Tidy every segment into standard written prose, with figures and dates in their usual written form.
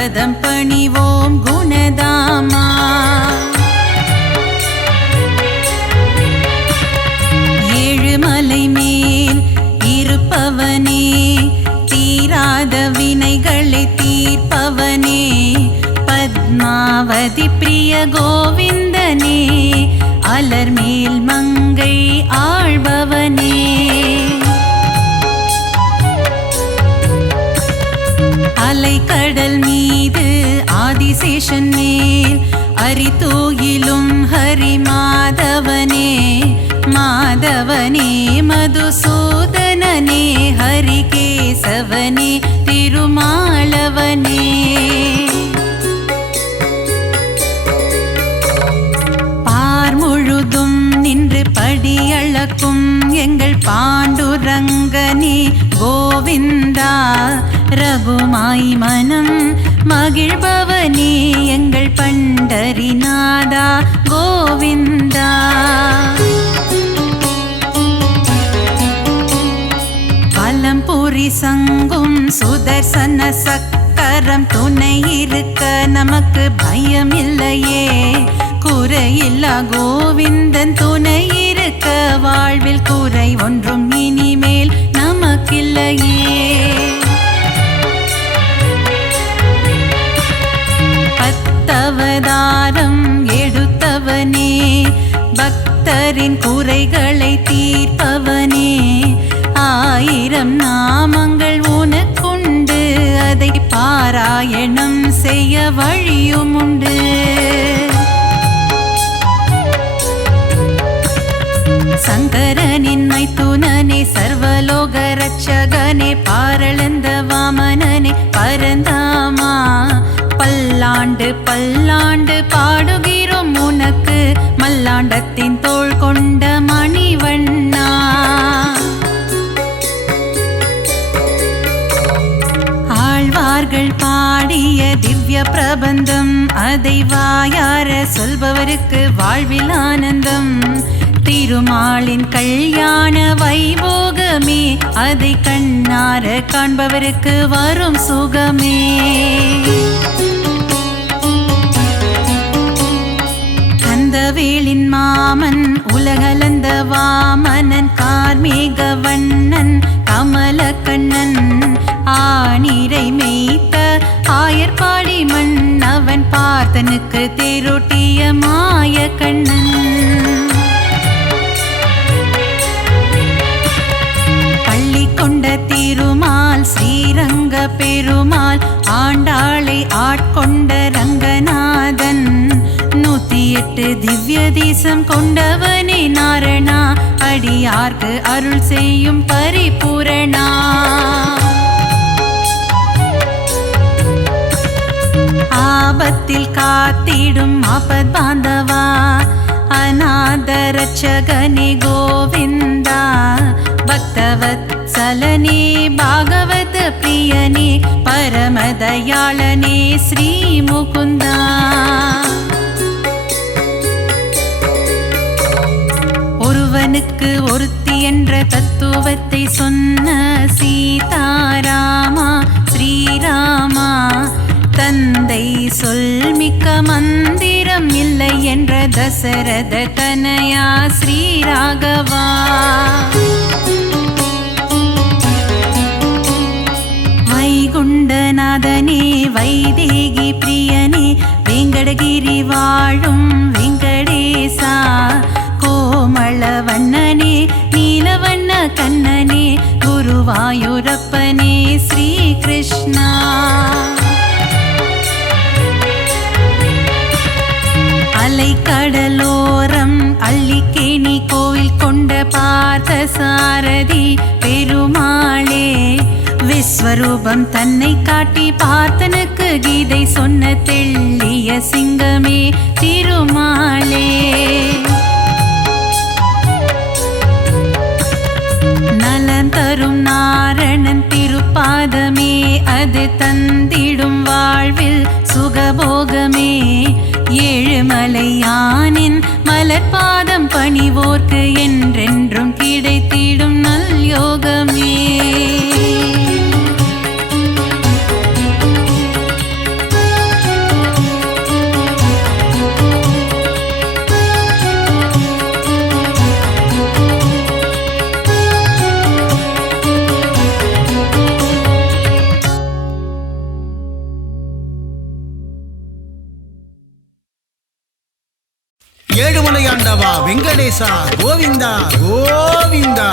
பதம் பணிவோம் குணதாமா. ஏழுமலை மேல் இருப்பவனே, தீராத வினைகளை தீர்ப்பவனே, பத்மாவதி பிரிய கோவிந்தனே, அலர்மேல் மங்கை ஆழ்பவனே. அலைக்கடல் மீது ஆதிசேஷன் மேல் அரிதூயிலும் ஹரி மாதவனே, மாதவனே மதுசூதனனே, ஹரிகேசவனே திருமாலவனே. பார் முழுதும் நின்று படியளக்கும் எங்கள் பாண்டுரங்கனே கோவிந்தா, ரகுமாய் மனம் மகிழ்பவனே எங்கள் பண்டரிநாதா கோவிந்தா. பலம்புரி சங்கும் சுதர்சன சக்கரம் துணை இருக்க நமக்கு பயம் இல்லையே, குறையில்லா கோவிந்தன் துணை இருக்க வாழ்வில் குறை ஒன்றும் இனிமேல் நமக்கில்லையே. அவதாரம் எடுத்தவனே, பக்தரின் குறைகளை தீர்ப்பவனே, 1000 நாமங்கள் உனக்குண்டு, அதை பாராயணம் செய்ய வழியும் உண்டு. சங்கரனின் மைத்துனனே, சர்வலோக ரட்சகனே, பாரளந்த வாமனனே பரந்தாமா, பல்லாண்டு பல்லாண்டு பாடுகிறோம் உனக்கு, மல்லாண்டத்தின் தோள் கொண்ட மணிவண்ணா. ஆழ்வார்கள் பாடிய திவ்ய பிரபந்தம், அதை வாயார சொல்பவருக்கு வாழ்வில் ஆனந்தம். திருமாலின் கல்யாண வைபோகமே, அதை கண்ணார காண்பவருக்கு வரும் சுகமே. கந்தவேலின் மாமன் உலகளந்த வாமனன், கார்மேக வண்ணன் கமல கண்ணன், ஆனிரை மேய்த்த ஆயர்பாடி மன்னவன், பார்த்தனுக்கு தேரோட்டிய மாய கண்ணன். கொண்ட திருமால் ஸ்ரீரங்க பெருமாள், ஆண்டாளை ஆட்கொண்ட ரங்கநாதன், 108 திவ்ய தேசம் கொண்டவனே நாரணா, அடியார்க்கு அருள் செய்யும் பரிபூரணா. ஆபத்தில் காத்திடும் ஆபத் பாந்தவா, அநாத ரட்சகனே கோவிந்தா, பக்தவத்சலனே பாகவத பிரியனே, பரமதயாளனே ஸ்ரீ முகுந்தா. ஒருவனுக்கு ஒருத்தி என்ற தத்துவத்தை சொன்ன சீதாராமா ஸ்ரீராமா, தந்தை சொல்மிக்க மந்திரம் இல்லை என்ற தசரத தனயா ஸ்ரீராகவா. வைகுண்டநாதனே வைதேகி பிரியனே, வெங்கடகிரி வாழும் வெங்கடேசா, கோமள வண்ணனே நீலவண்ண கண்ணனே, குருவாயூரப்பனே ஸ்ரீ கிருஷ்ணா. அலைக்கடலோரம் அள்ளிக்கேணி கோவில் கொண்ட பார்த்த சாரதி பெருமாளே, விஸ்வரூபம் தன்னை காட்டி பார்த்தனுக்கு கீதை சொன்ன தெள்ளிய சிங்கமே திருமாலே. நலன் தரும் நாரணன் திருப்பாதமே, அது தந்திடும் வாழ்வில் சுகபோகமே. ஏழுமலையானின் மலர்பாதம் பணிவோர்க்கு என்றென்றும் கிடைத்திடும் நல் யோகமே. ஏழுமலையாண்டவா வெங்கடேசா கோவிந்தா கோவிந்தா.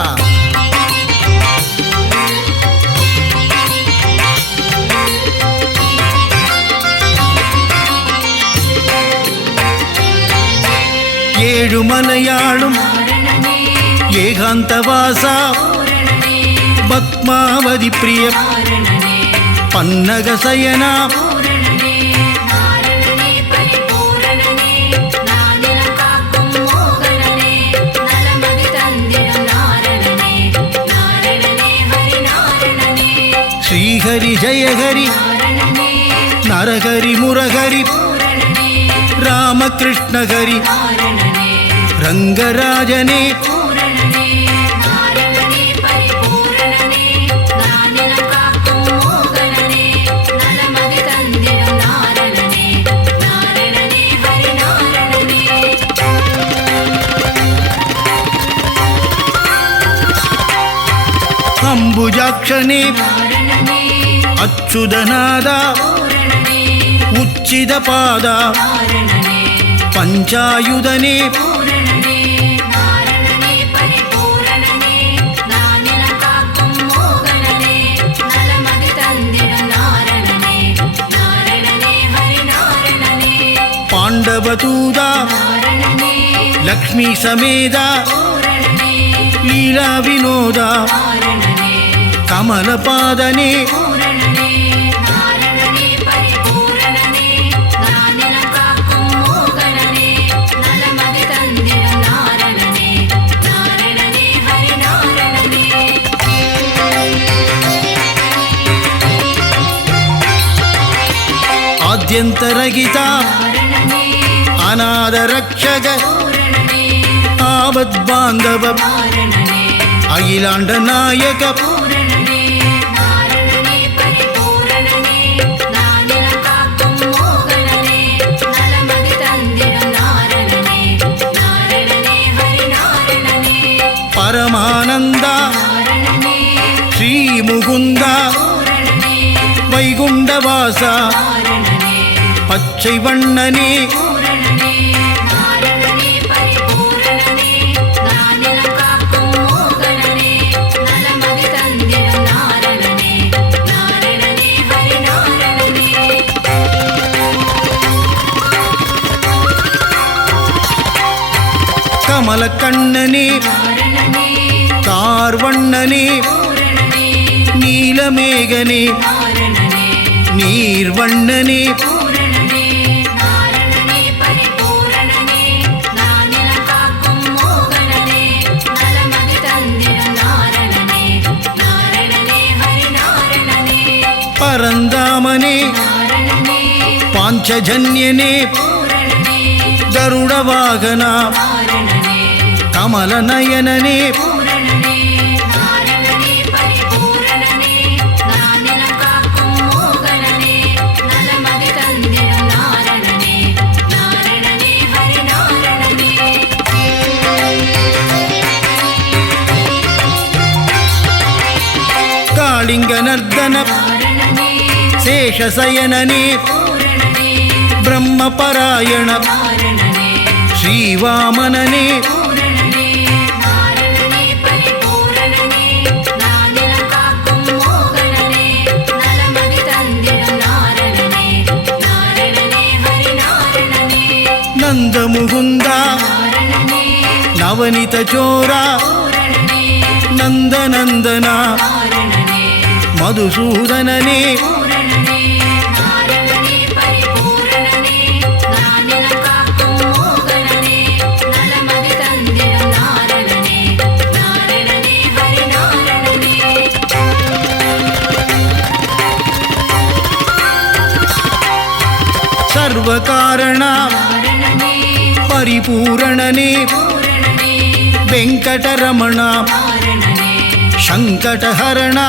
ஏழுமலையாளும் ஏகாந்தவாசா பத்மாவதி பிரிய பன்னகசயனா ஸ்ரீஹரி ஜெயஹரி நரஹரி முரஹரி ராமகிருஷ்ணஹரி ரங்கராஜனே அம்புஜாக்ஷனே அச்சுதநாதா உச்சிதபாதா பஞ்சாயுதனே பாண்டவதூதா லக்ஷ்மி சமேதா லீலா வினோதா கமலபாதனே ஆத்யந்தரகிதா அநாதரக்ஷக ஆபத்பாந்தவ அகிலாண்ட நாயக பரமானந்தா ஸ்ரீமுகுந்தா வைகுண்டவாசா பச்சை வண்ணனே கமலக்கண்ணனே தார்வண்ணனே நீலமேகனே நீர்வண்ணனே பரந்தாமனே பாஞ்சஜன்யனே கருடவாகனா கமலநயனனே காளிங்கநர்தன சேஷசயனனே பிரம்மபராயண ஸ்ரீவாமனனே நந்தமுகுந்தா நவனித சோரா நந்தநந்தனா மதுசூதனனே சர்வகாரணா பரிபூரணனே வெங்கடரமணா சங்கடஹரணா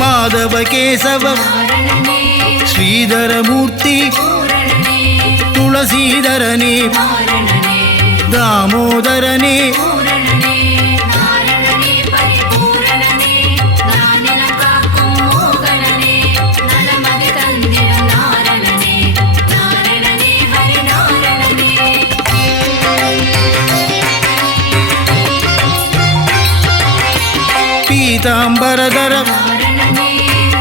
மாதவ கேசவ ஸ்ரீதரமூர்த்தி துளசீதரனே தாமோதரனே பீதாம்பரதர நாரணனே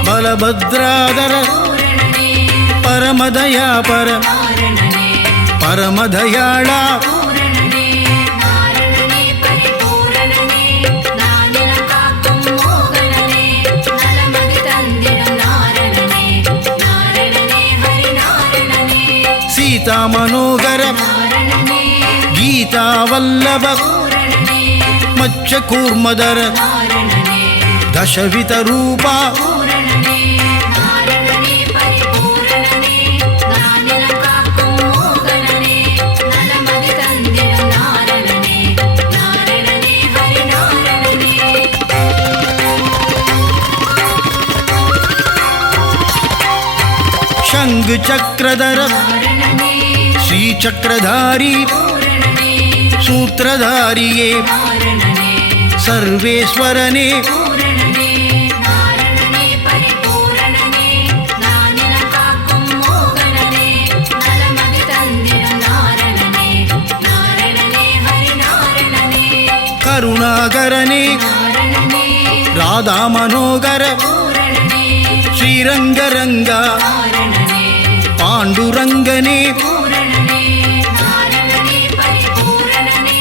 பலபத்ராதர பூரணனே பரமதயாபர நாரணனே பரமதயாளா பூரணனே நாரணனே பரிபூரணனே நானிலம் காக்கும் மோகனனே நலமதி தந்திடும் நாரணனே நாரணனே ஹரி நாரணனே சீதா மனோகர நாரணனே கீதா வல்லப பூரணனே மச்ச கூர்மதர நாரணனே தசவித ரூபா பூரணனே நாரணனே பரிபூரணனே நானிலம் காக்கும் மோகனனே நலமதி தந்திடும் நாரணனே நாரணனே ஹரி நாரணனே சங்கு சக்கரதர நாரணனே ஸ்ரீசக்கரதாரி பூரணனே சூத்திரதாரியே நாரணனே சர்வேஸ்வரனே பூரணனே நாரணனே பரிபூரணனே நானிலம் காக்கும் மோகனனே நலமதி தந்திடும் நாரணனே நாரணனே ஹரி நாரணனே கருணாகரனே நாரணனே ராதா மனோகர பூரணனே ஸ்ரீரங்கரங்கா நாரணனே பாண்டுரங்கனே பூரணனே நாரணனே பரிபூரணனே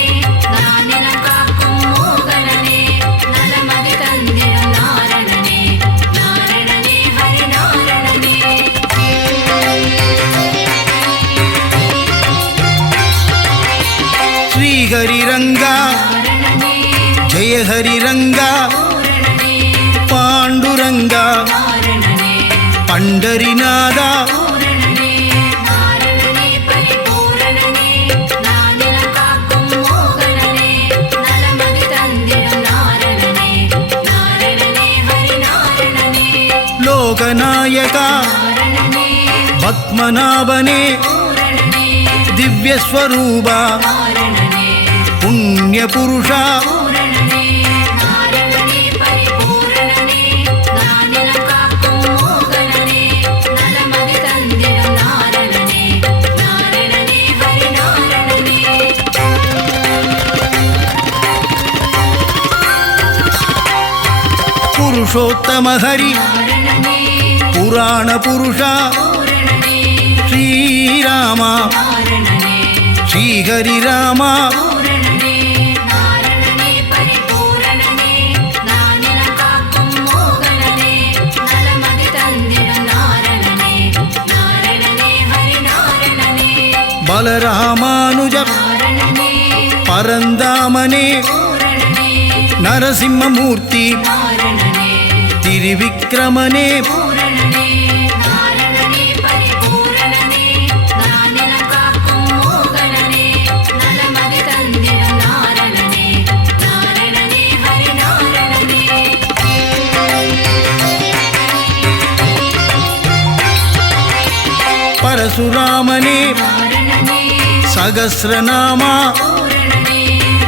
நானிலம் காக்கும் மோகனனே நலமதி தந்திடும் நாரணனே நாரணனே ஹரி நாரணனே ஸ்ரீஹரிரங்கா நாரணனே ஜெயஹரிரங்கா பூரணனே பாண்டுரங்கா நாரணனே பண்டரிநாதா பூரணனே நாரணனே பரிபூரணனே நானிலம் காக்கும் மோகனனே நலமதி தந்திடும் நாரணனே நாரணனே ஹரி நாரணனே லோகநாயகா நாரணனே பத்மநாபனே பூரணனே திவ்யஸ்வரூபா நாரணனே புண்ணியபுருஷா பூரணனே நாரணனே பரிபூரணனே நானிலம் காக்கும் மோகனனே நலமதி தந்திடும் நாரணனே நாரணனே ஹரி நாரணனே புருஷோத்தம ஹரி நாரணனே புராண புருஷா பூரணனே ஸ்ரீராமா நாரணனே ஸ்ரீஹரிராமா பூரணனே நாரணனே பரிபூரணனே நானிலம் காக்கும் மோகனனே நலமதி தந்திடும் நாரணனே நாரணனே ஹரி நாரணனே பலராமானுஜ நாரணனே பரந்தாமனே பூரணனே நரசிம்மமூர்த்தி நாரணனே திரிவிக்ரமனே பூரணனே நாரணனே பரிபூரணனே நானிலம் காக்கும் மோகனனே நலமதி தந்திடும் நாரணனே நாரணனே ஹரி நாரணனே பரசுராமனே நாரணனே சகஸ்ரநாமா பூரணனே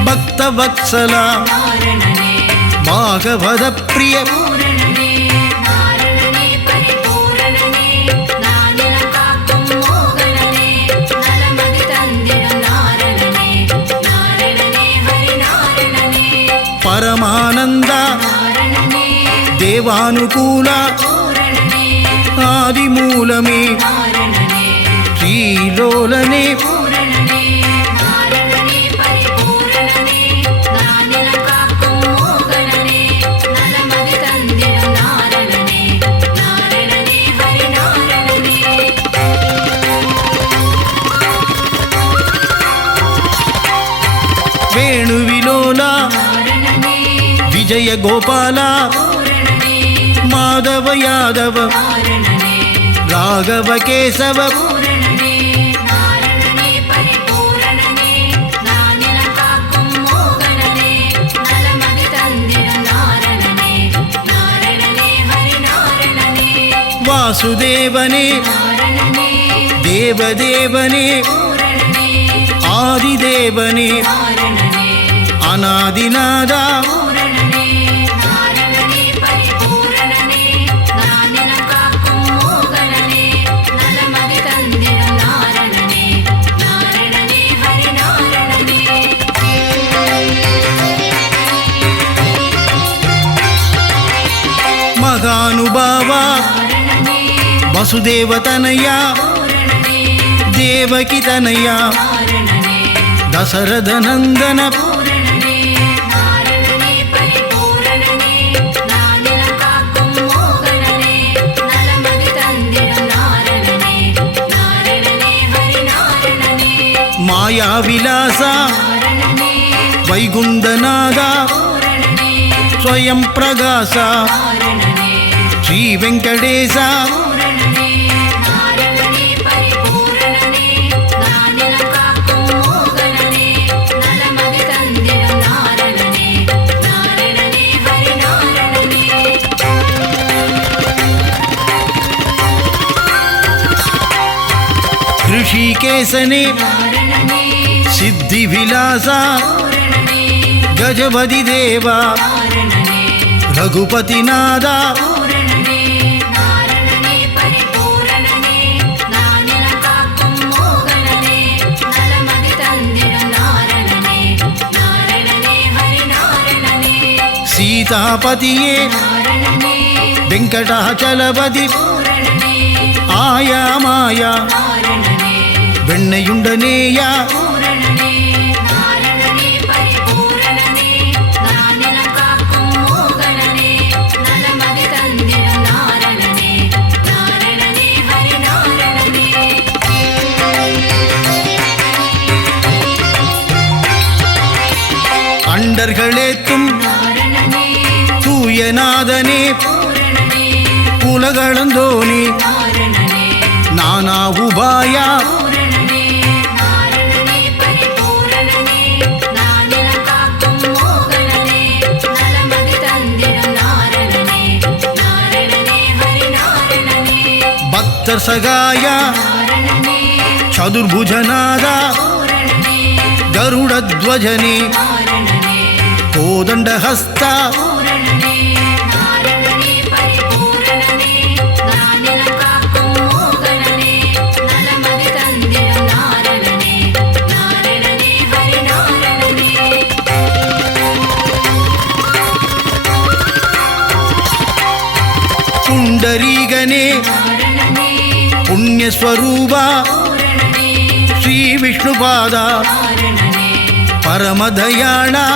பக்தவத்சலா நாரணனே பாகவத பிரிய பூரணனே நாரணனே பரிபூரணனே நானிலம் காக்கும் மோகனனே நலமதி தந்திடும் நாரணனே நாரணனே ஹரி நாரணனே பரமானந்தா நாரணனே தேவானுகூலா பூரணனே ஆதிமூலமே நாரணனே ஸ்ரீலோலனே பூரணனே நாரணனே பரிபூரணனே நானிலம் காக்கும் மோகனனே நலமதி தந்திடும் நாரணனே நாரணனே ஹரி நாரணனே வேணுவிலோலா நாரணனே விஜய கோபாலா பூரணனே மாதவ யாதவ நாரணனே ராகவ கேசவ பூரணனே நாரணனே பரிபூரணனே நானிலம் காக்கும் மோகனனே நலமதி தந்திடும் நாரணனே நாரணனே ஹரி நாரணனே வாசுதேவனே நாரணனே தேவதேவனே பூரணனே ஆதிதேவனே நாரணனே அநாதிநாதா பூரணனே நாரணனே பரிபூரணனே நானிலம் காக்கும் மோகனனே நலமதி தந்திடும் நாரணனே நாரணனே ஹரி நாரணனே వసుదేవతనయ దేవకితనయ దశరథనందన మాయా విలాస వైగుండనాథ స్వయం ప్రకాశ శ్రీ వెంకటేశ ऋषिकेशने सिद्धि विलास गजपति देवा रघुपति नादा सीतापतिये वेंकटाचलपति आया माया வெண்ணையுண்டனேயா அண்டர்களேத்தும் தூயநாதனே உலகளந்தோனே நானா உபாயா சகாய சதுர்புஜநாத கருடத்வஜனே கோதண்டஹஸ்த புண்டரீகனே पुण्यस्वरूपा श्री विष्णुपादा परमदयाळा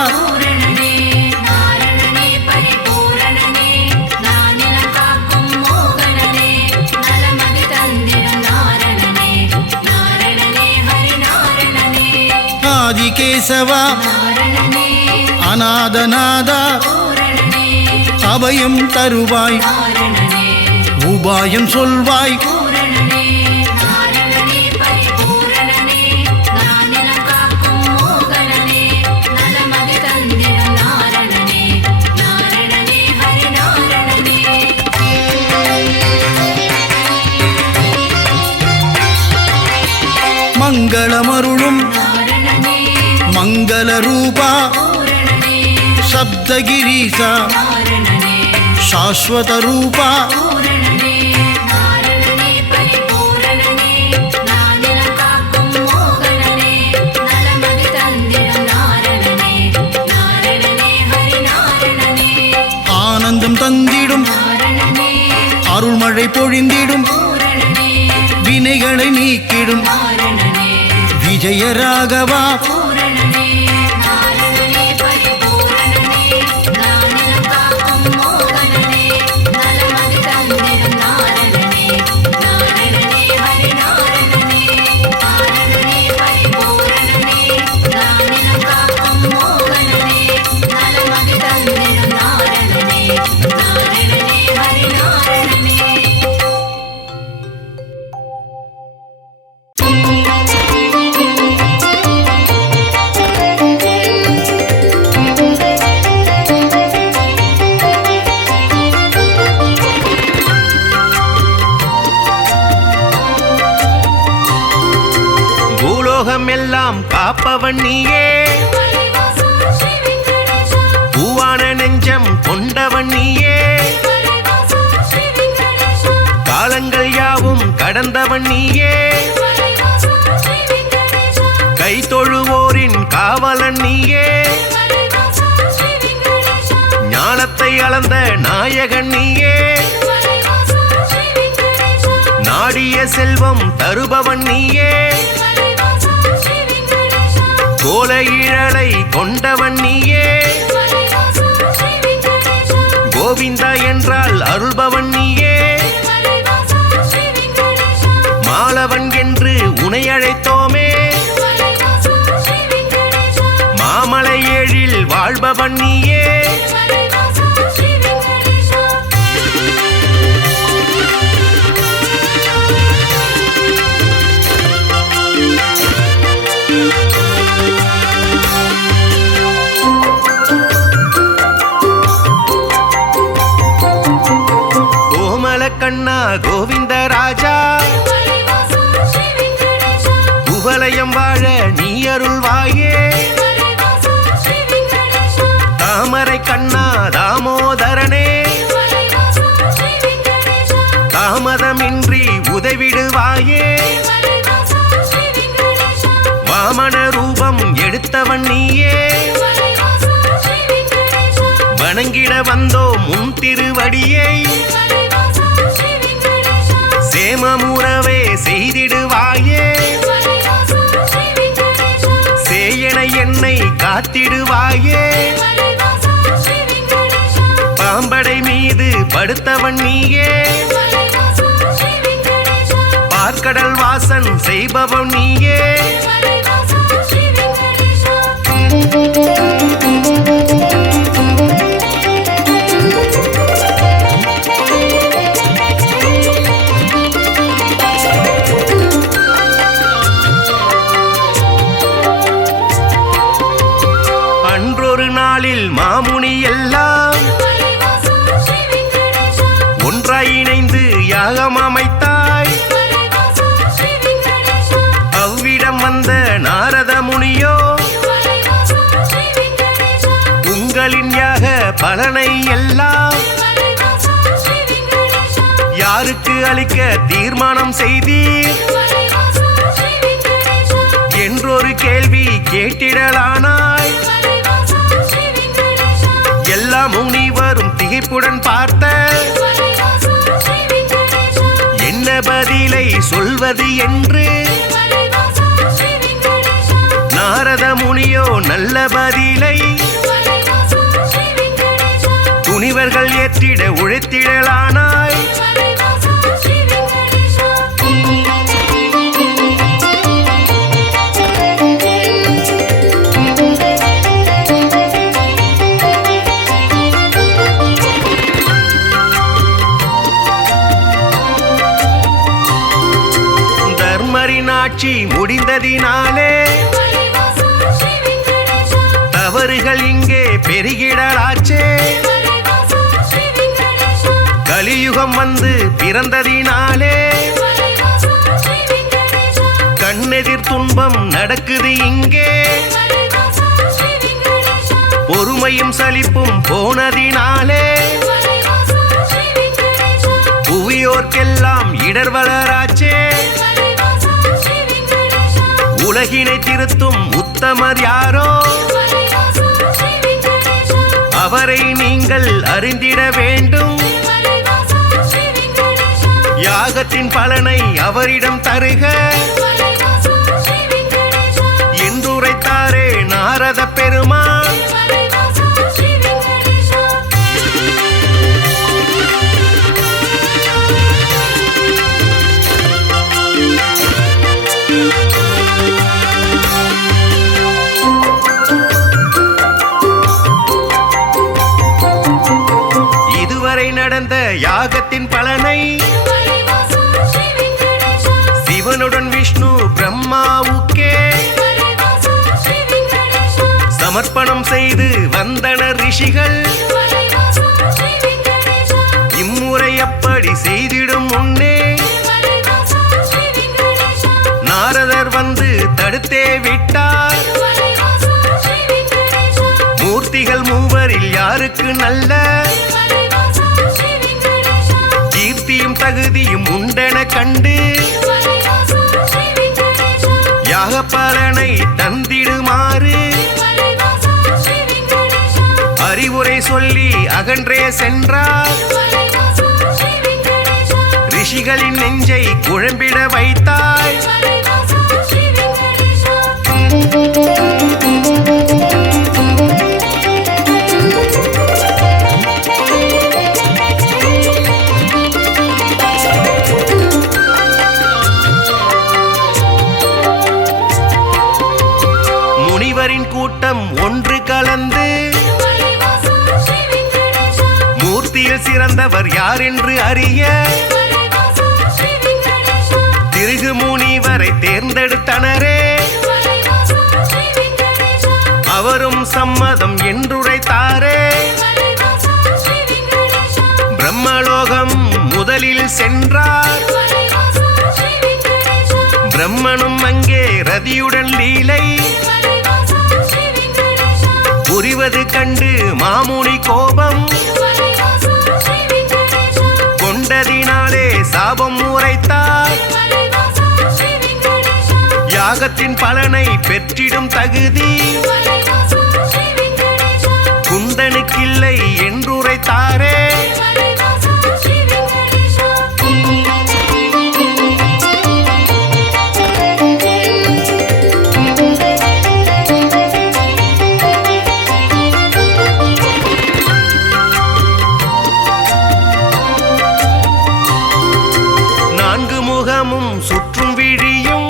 आदिकेशवा अनादनादा अभयं तरुवाय उपायं சொல்வாய் மங்களமருளும் மங்கள ரூபா சப்தகிரீசா சாஸ்வத ரூபா ஆனந்தம் தந்திடும் அருள்மழை பொழிந்திடும் வினைகளை நீக்கிடும் விஜய ராகவா எல்லாம் காப்பவன் நீயே, பூவான நெஞ்சம் கொண்டவன் நீயே, காலங்கள் யாவும் கடந்தவன் நீயே, கை தொழுவோரின் காவலன் நீயே, ஞானத்தை அளந்த நாயகன் நீயே, நாடிய செல்வம் தருபவன் நீயே கோல இழலை கொண்டவன் நீயே கோவிந்தா என்றால் அருள்பவன் நீயே மாலவன் என்று உனை அழைத்தோமே மாமலை ஏழில் வாழ்பவன் நீயே கண்ணா கோவிந்த ராஜா குவலயம் வாழ நீ அருள்வாயே தாமரை கண்ணா தாமோதரனே தாமதமின்றி உதவிடுவாயே வாமன ரூபம் எடுத்தவன் நீயே வணங்கிட வந்தோ முன் திருவடியை சேமமுறவே செய்திடுவாயே சேயன என்னை காத்திடுவாயே பாம்படை மீது படுத்தவன் நீயே பார்க்கடல் வாசன் செய்பவன் நீயே மாமுனி எல்லாம் ஒன்றாய் இணைந்து யாகம் அமைத்தாய் அவ்விடம் வந்த நாரத முனியோ உங்களின் யாக பலனை எல்லாம் யாருக்கு அளிக்க தீர்மானம் செய்தீர் என்றொரு கேள்வி கேட்டிடலானாய் எல்லா முனிவரும் திகைப்புடன் பார்த்த என்ன பதிலை சொல்வது என்று நாரத முனியோ நல்ல பதிலை துணிவர்கள் ஏற்றிட உழைத்திடலானாய் ஆட்சி முடிந்ததினாலே தவறுகள் இங்கே பெருகிடலாச்சே கலியுகம் வந்து பிறந்ததினாலே கண்ணெதிர் துன்பம் நடக்குது இங்கே பொறுமையும் சலிப்பும் போனதினாலே புவியோர்க்கெல்லாம் இடர் வளராச்சே உலகினை திருத்தும் உத்தமர் யாரோ அவரை நீங்கள் அறிந்திட வேண்டும் யாகத்தின் பலனை அவரிடம் தருக என்றுரைத்தாரே நாரத பெருமான் நடந்த யாகத்தின் பலனை சிவனுடன் விஷ்ணு பிரம்மாவுக்கே சமர்ப்பணம் செய்து வந்தனர் ரிஷிகள் இம்முறை அப்படி செய்திடும் முன்னே நாரதர் வந்து தடுத்தே விட்டார் மூர்த்திகள் மூவரில் யாருக்கு நல்ல கீர்த்தியும் தகுதியும் உண்டென கண்டு யாக பலனை தந்திடுமாறு அறிவுரை சொல்லி அகன்றே சென்றார் ரிஷிகளின் நெஞ்சை குழம்பிட வைத்தாய். முனிவரின் கூட்டம் ஒன்று கலந்து மூர்த்தியில் சிறந்தவர் யார் என்று அறிய திருகு முனிவரை தேர்ந்தெடுத்தனரே. அவரும் சம்மதம் என்றுரைத்தாரே. பிரம்மலோகம் முதலில் சென்றார். பிரம்மனும் அங்கே ரதியுடன் லீலை புரிவது கண்டு மாமுனி கோபம் கொண்டதினாலே சாபம் உரைத்தார். யாகத்தின் பலனை பெற்றிடும் தகுதி குந்தனுக்கில்லை என்றுரைத்தாரே. சுற்றும் விழியும்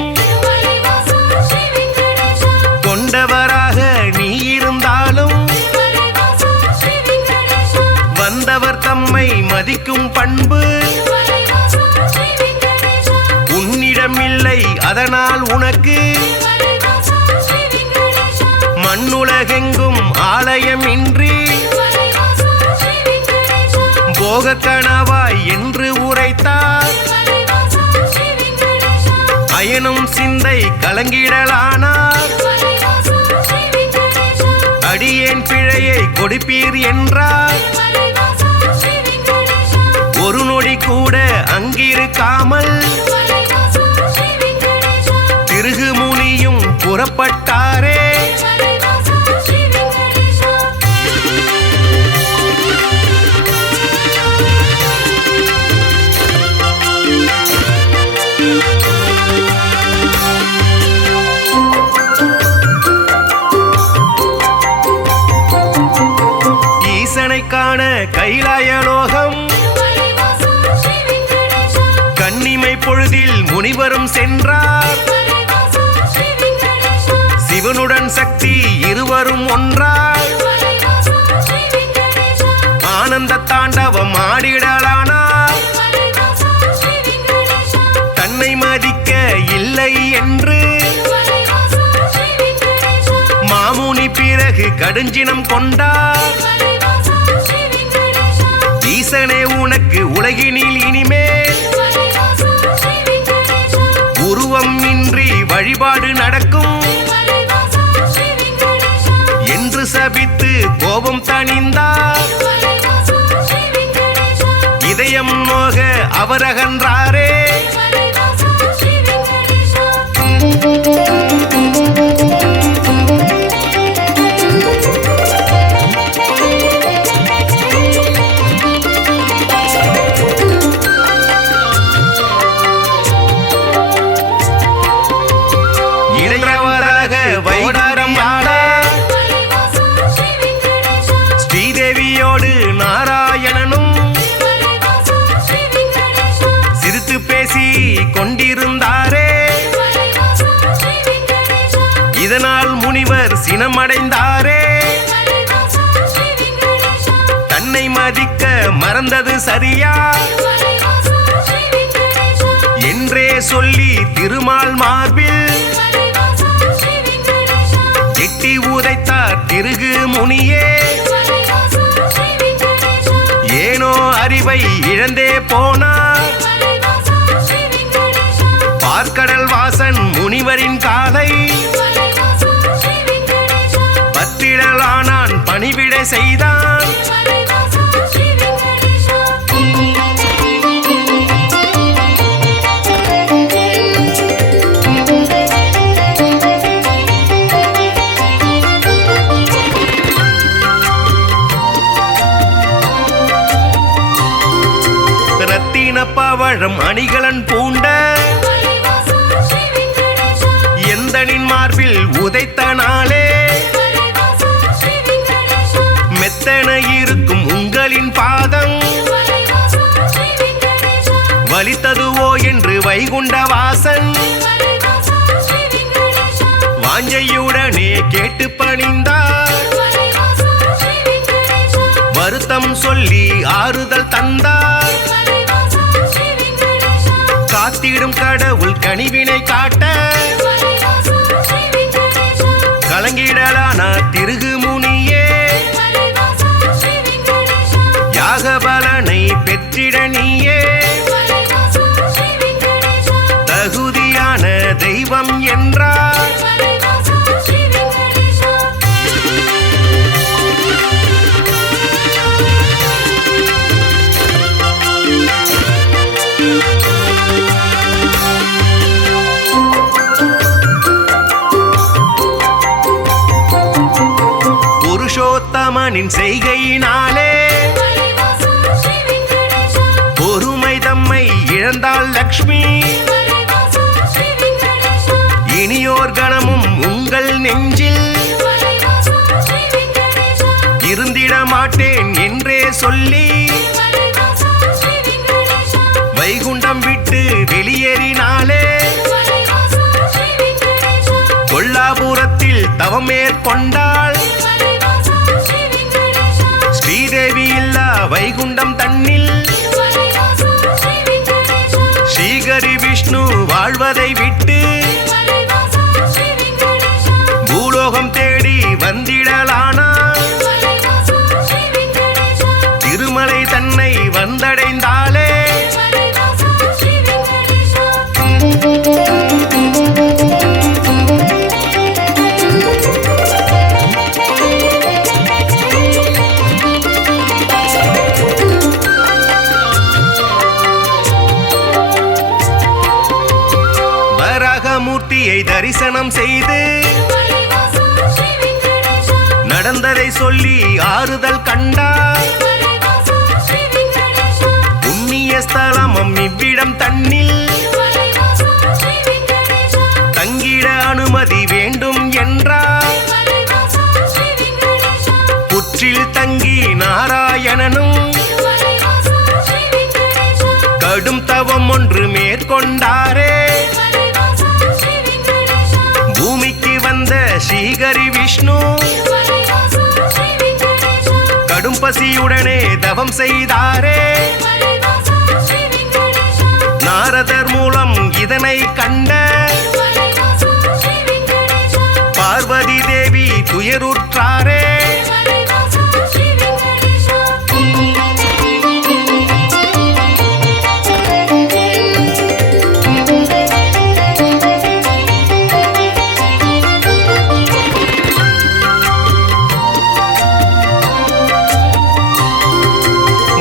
கொண்டவராக நீ இருந்தாலும் வந்தவர் தம்மை மதிக்கும் பண்பு உன்னிடமில்லை. அதனால் உனக்கு மண்ணுலகெங்கும் ஆலயமின்றி போக கணவாய் என்று உரைத்தார். அயனும் சிந்தை கலங்கிடலானார். அடியேன் பிழையை கொடுப்பீர் என்றார். ஒரு நொடி கூட அங்கிருக்காமல் திருகு முனியும் புறப்பட்டாரே. காண கைலாயலோகம் கன்னிமை பொழுதில் முனிவரும் சென்றார். சிவனுடன் சக்தி இருவரும் ஒன்றார். ஆனந்த தாண்டவம் ஆடிடலானார். தன்னை மதிக்க இல்லை என்று மாமுனி பிறகு கடுஞ்சினம் கொண்டார். ஈசனே உனக்கு உலகினில் இனிமேல் உருவம் இன்றி வழிபாடு நடக்கும் என்று சபித்து கோபம் தணிந்தார். இதயம் நோக அவர் அகன்றாரே. வைடாரம் ஆட ஸ்ரீதேவியோடு நாராயணனும் சிரித்து பேசி கொண்டிருந்தாரே. இதனால் முனிவர் சினமடைந்தாரே. தன்னை மதிக்க மறந்தது சரியா என்றே சொல்லி திருமால் மார்பில் எட்டி உதைத்தார் திருகு முனியே. ஏனோ அறிவை இழந்தே போனார். பார்க்கடல் வாசன் முனிவரின் காலை பத்திடலானான். பணிவிடை செய்தான். ரத்தின பவள முழம் அணிகலன் பூண்ட எந்தனின் மார்பில் உதைத்த நாளே மெத்தன இருக்கும் உங்களின் பாதம் வலித்ததுவோ என்று வைகுண்ட வாசன் வாஞ்சையுடனே கேட்டு பணிந்தார் வருத்தம் சொல்லி ஆறுதல் தந்தார் காத்திடும் கடவுள் கனிவினை காட்ட கலங்கிடலான திருகு முனியே யாக பலனை பெற்றிட நீயே தகுதியான தெய்வம் என்றார் புருஷோத்தமனின் செய்கையினாலே பொறுமை தம்மை இழந்தாள் லக்ஷ்மி இனியோர் கணமும் உங்கள் நெஞ்சில் இருந்திட மாட்டேன் என்றே சொல்லி வைகுண்டம் விட்டு வெளியேறினாலே கொல்லாபுரத்தில் தவம் மேற்கொண்டாள் ஸ்ரீதேவி இல்லா வைகுண்டம் தன்னில் ஸ்ரீகரி விஷ்ணு வாழ்வதை விட்டு பூலோகம் தேடி வந்திடலானாள் திருமலை தன்னை வந்தடைந்தாலே வரகமூர்த்தியை தரிசனம் செய்து நடந்ததை சொல்லி ஆறுதல் கண்டார் புண்ணிய ஸ்தலமும் இவ்விடம் தன்னில் தங்கிட அனுமதி வேண்டும் என்றார் புற்றில் தங்கி நாராயணனும் கடும் தவம் ஒன்று மேற்கொண்டாரே பூமிக்கு வந்த ஸ்ரீகரி விஷ்ணு கடும் பசியுடனே தவம் செய்தாரே நாரதர் மூலம் இதனை கண்ட பார்வதி தேவி துயருற்றாரே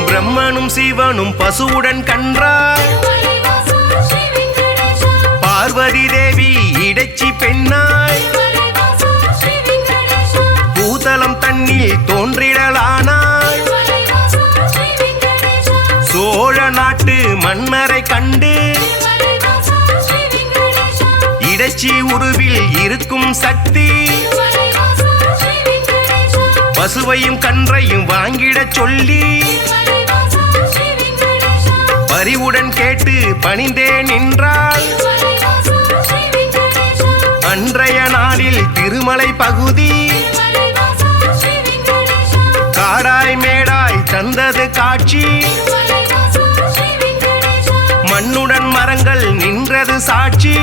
பிரம்மனும் சிவனும் பசுவுடன் கன்றார் பார்வதி தேவி இடைச்சி பெண்ணாய் பூதலம் தன்னில் தோன்றிடலானாய் சோழ நாட்டு மன்னரை கண்டு இடைச்சி உருவில் இருக்கும் சக்தி பசுவையும் கன்றையும் வாங்கிடச் சொல்லி பரிவுடன் கேட்டு பணிந்தே நின்றாள் அன்றைய நாளில் திருமலை பகுதி காடாய் மேடாய் தந்தது காட்சி மண்ணுடன் மரங்கள் நின்றது சாட்சி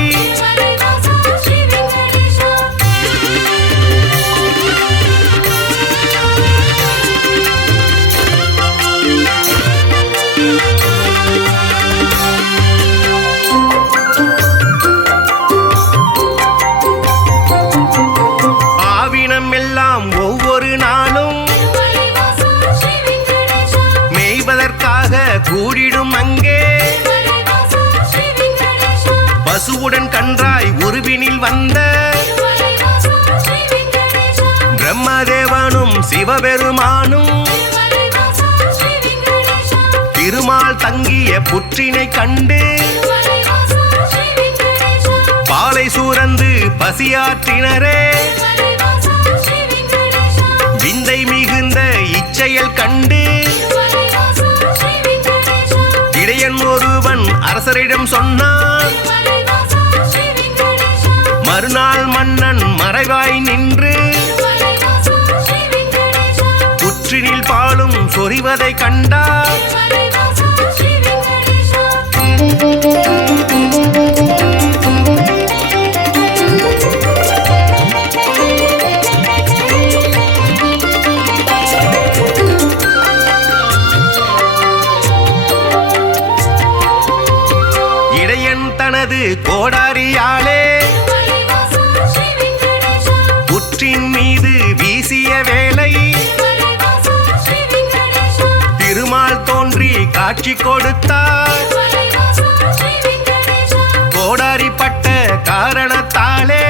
ஆவினம் எல்லாம் ஒவ்வொரு நாளும் மேய்வதற்காக கூடிடும் அங்கே பசுவுடன் கன்றாய் உருவினில் வந்த பிரம்மதேவனும் சிவபெருமானும் திருமால் தங்கிய புற்றினை கண்டு பாலை சூரந்து பசியாற்றினரே விந்தை மிகுந்த இச்செயல் கண்டு இடையன் ஒருவன் அரசரிடம் சொன்னான். மறுநாள் மன்னன் மறைவாய் நின்று புற்றினில் பாலும் சொரிவதை கண்டார். இடையன் தனது கோடாரியாலே புற்றின் மீது வீசிய வேளை திருமால் தோன்றி காட்சி கொடுத்தார். கோடாரி பட்ட காரணத்தாலே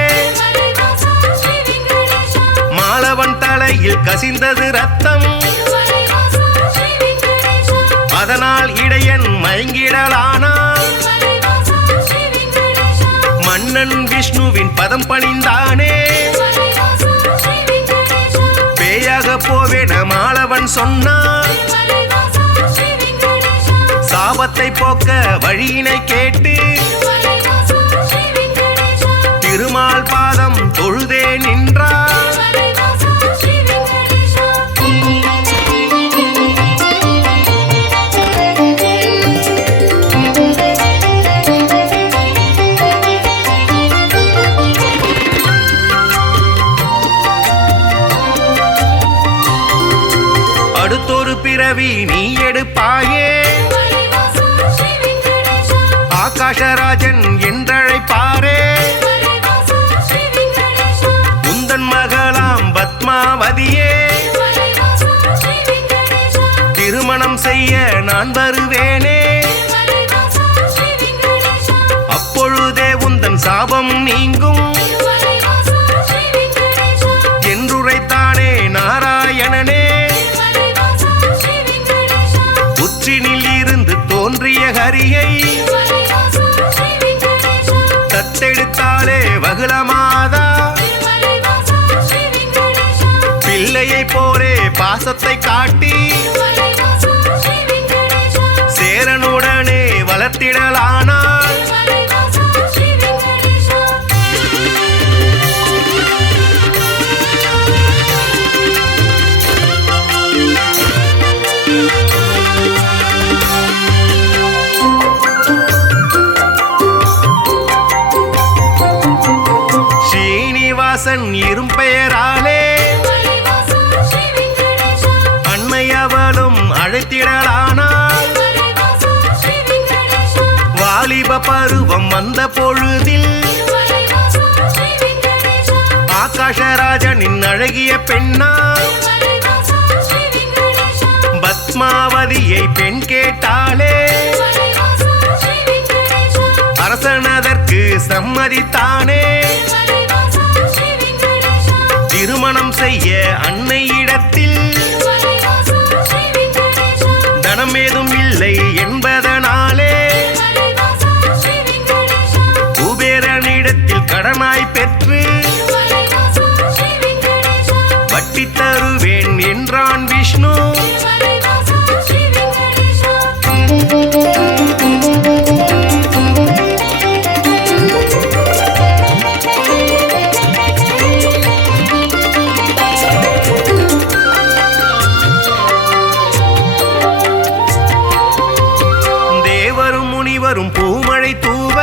மாலவன் தலையில் கசிந்தது ரத்தம். அதனால் இடையன் மயங்கிடலானான். மன்னன் விஷ்ணுவின் பதம் பணிந்தானே. பேயாக போவேன மாலவன் சொன்னான். சாபத்தை போக்க வழியினை கேட்டு திருமால் பாதம் தொழுதே நின்றார். அடுத்தொரு பிறவி நீ எடுப்பாயே, ஆகாஷராஜன் என்றழைப்பாரே. உந்தன் மகளாம் பத்மாவதியே, திருமணம் செய்ய நான் வருவேனே. அப்பொழுதே உந்தன் சாபம் நீங்கும் என்றுரைத்தானே நாராயணனே. புற்றினில் இருந்து தோன்றிய ஹரியை தத்தெடுத்தாலே வகுளமாதா. பிள்ளையை போலே பாசத்தை காட்டி சேரனுடனே வளர்த்திடலானாள். ஸ்ரீனிவாசன் இரும்பெயராலே அன்னை அவளும் அழைத்திடலானாள். வாலிப பருவம் வந்த பொழுதில் ஆகாஷராஜனின் அழகிய பெண்ணா பத்மாவதியை பெண் கேட்டாளே. அரசனதற்கு சம்மதித்தானே. திருமணம் செய்ய அன்னையிடத்தில் தனம் ஏதும் இல்லை என்பதனாலே குபேரனிடத்தில் கடனாய் பெற்று வட்டி தருவேன் என்றான் விஷ்ணு. தேவரும் முனிவரும் பூமழை தூவ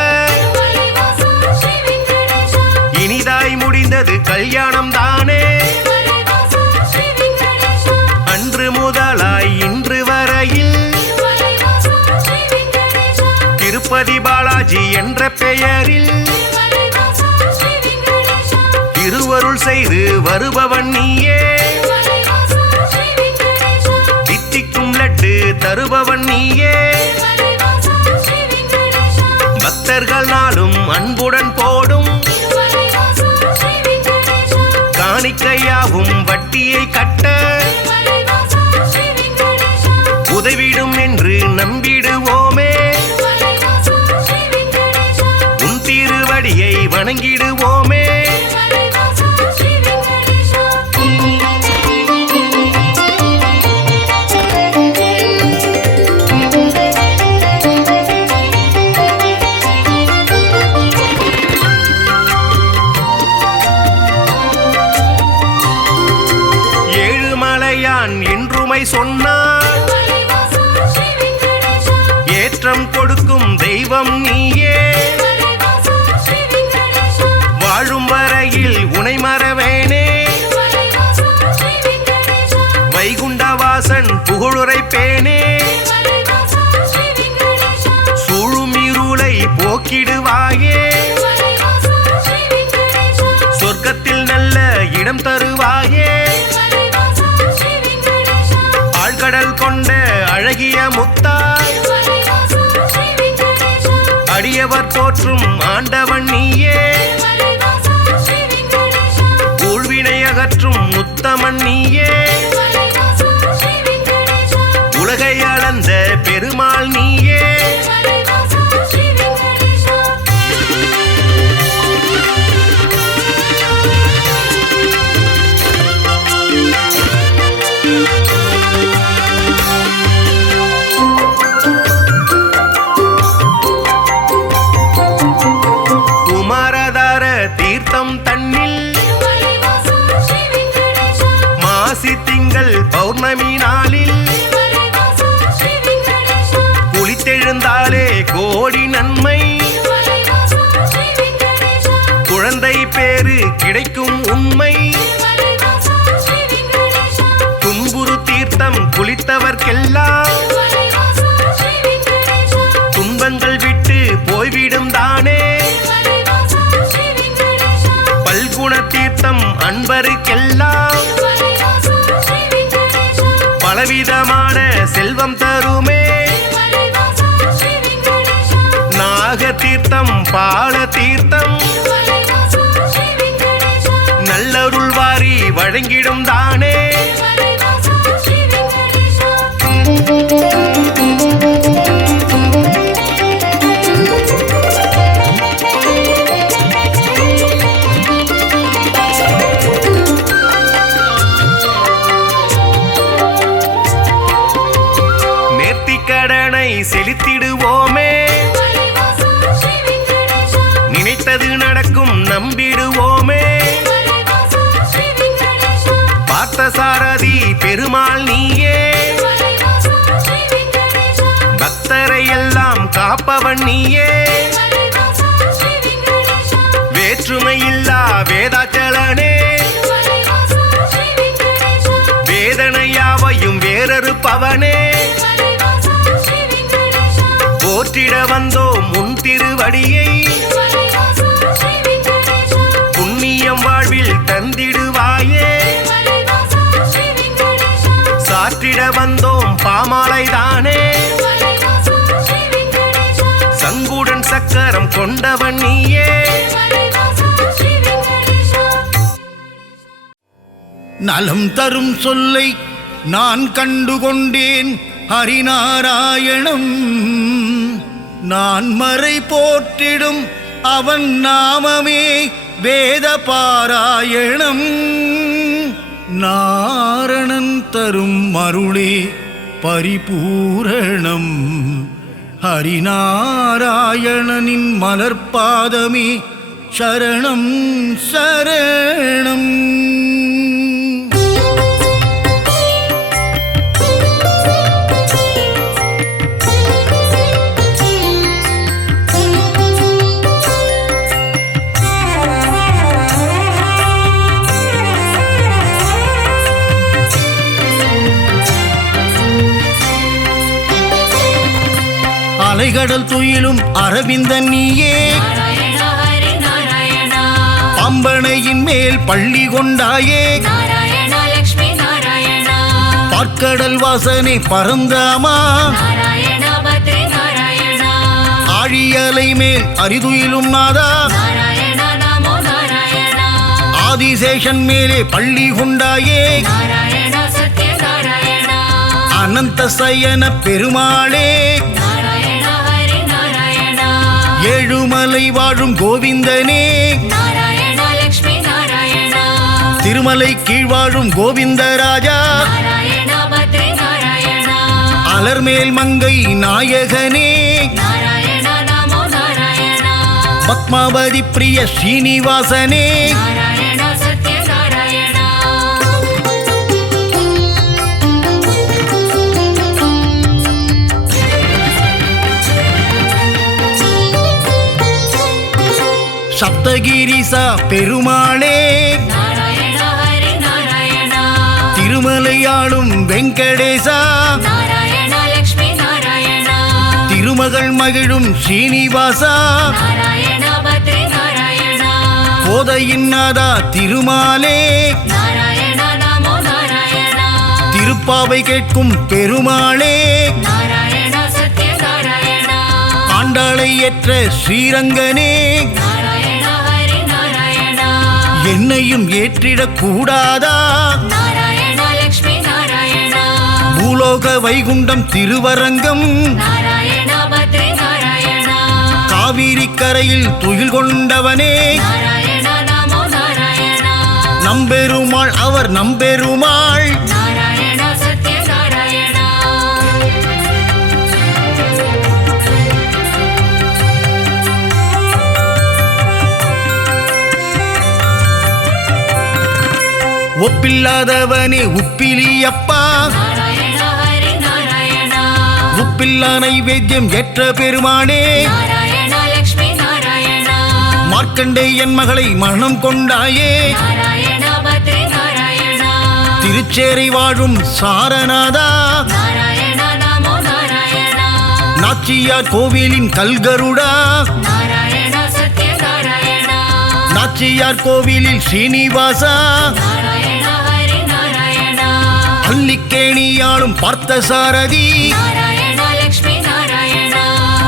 இனிதாய் முடிந்தது கல்யாணம் தானே. அன்று முதலாய் இன்று வரையில் திருப்பதி பாலாஜி என்ற பெயரில் திருவருள் செய்து வருபவன் நீயே. தித்திக்கும் லட்டு தருபவன் நீயே. பக்தர்கள் நாளும் அன்புடன் போடும் காணிக்கையாவும் வட்டியை கட்ட உதவிடும் என்று நம்பிடுவோமே உன் திருவடியை வணங்கிடுவோமே ஏழுமலையான் என்றுமை சொன்னார் ஏற்றம் கொடுக்கும் தெய்வம் நீயே வாழும் வரையில் உனை மறவேனே வைகுண்டவாசன் புகழுரைப்பேனே சூழும் இருளை போக்கிடுவாயே சொர்க்கத்தில் நல்ல இடம் தருவாயே ஆழ்கடல் கொண்ட அழகிய முத்தாய் அடியவர் போற்றும் ஆண்டவன் நீயே ஊழ்வினை அகற்றும் உத்தமன் நீயே உலகை அளந்த பெருமாள் நீயே குமாரதார தீர்த்தம் தன்னில் மாசி திங்கள் பௌர்ணமி நாளில் குளித்தெழுந்தாலே கோடி நன்மை குழந்தை பேரு கிடைக்கும் உண்மை துன்புறு தீர்த்தம் குளித்தவர்க்கெல்லாம் துன்பங்கள் விட்டு போய்விடும் தானே பல்குண தீர்த்தம் அன்பருக்கெல்லாம் பலவிதமான செல்வம் தருமே நாக தீர்த்தம் பால தீர்த்தம் நல்லருள் வாரி வழங்கிடும் தானே நேர்த்திக்கடனை செலுத்திடுவோமே நினைத்தது நடக்கும் நம்பிடுவோமே பார்த்தசாரதி பெருமாள் நீயே பக்தரை எல்லாம் காப்பவன் நீயே வேற்றுமையில்லா வேதாச்சலனே வேதனையாவையும் வேறறுப்பவனே போற்றிட வந்தோம் முன் திருவடியை புண்ணியம் வாழ்வில் தந்திடுவாயே சாற்றிட வந்தோம் பாமாலைதானே சங்குடன் சக்கரம் கொண்டவன் நீயே நலம் தரும் சொல்லை நான் கண்டுகொண்டேன் ஹரிநாராயணம் நான் மறை போற்றிடும் அவன் நாமமே வேத பாராயணம் நாரணன் தரும் அருளே பரிபூரணம் ஹரிநாராயணனின் மலர்பாதமே சரணம் சரணம். அலைகடல் துயிலும் அரவிந்தன் நீயே பம்பனையின் மேல் பள்ளி கொண்டாயே பார்க்கடல் வாசனை பரந்தாமா ஆழியலை மேல் அரிதுயிலும் நாதா ஆதிசேஷன் மேலே பள்ளி கொண்டாயே அனந்த சயன பெருமாளே நாராயண ஹரி நாராயண ஏழுமலை வாழும் கோவிந்தனே நாராயண லக்ஷ்மி நாராயண திருமலை கீழ் வாழும் கோவிந்தராஜா நாராயண பத்ரி நாராயண அலர்மேல் மங்கை நாயகனே நாராயண நமோ நாராயண பத்மாவதி பிரிய ஸ்ரீனிவாசனே நாராயண சத்ய நாராயண சப்தகிரிசா பெருமாளே நாராயண ஹரி நாராயண திருமலையாளும் வெங்கடேசா நாராயண லக்ஷ்மி நாராயண திருமகள் மகிழும் ஸ்ரீனிவாசா நாராயண பத்ரி நாராயண கோதையின் நாதா திருமாலே நாராயண நமோ நாராயண திருப்பாவை கேட்கும் பெருமாளே நாராயண சத்ய நாராயண ஆண்டாளை ஏற்ற ஸ்ரீரங்கனே நாராயண ஹரி நாராயண என்னையும் ஏற்றிடக் கூடாதா நாராயண லக்ஷ்மி நாராயண பூலோக வைகுண்டம் திருவரங்கம் நாராயண பத்ரி நாராயண காவிரி கரையில் துயில் கொண்டவனே நாராயண நமோ நாராயண நம்பெருமாள் அவர் நம்பெருமாள் நாராயண சத்ய நாராயண ஒப்பில்லாதவனே உப்பிலியப்பா நாராயண ஹரி நாராயண உப்பில்லா நைவேத்தியம் ஏற்ற பெருமானே நாராயண லக்ஷ்மி நாராயண மார்க்கண்டேயன் மகளை மரணம் கொண்டாயே நாராயண பத்ரி நாராயண திருச்சேரை வாழும் சாரநாதா நாராயண நமோ நாராயண நாச்சியார் கோவிலின் கல்கருடா நாராயண சத்ய நாராயண நாச்சியார் கோவிலில் ஸ்ரீனிவாசா நாராயண ஹரி நாராயண அல்லிக்கேணியாளும் பார்த்தசாரதி நாராயண லக்ஷ்மி நாராயண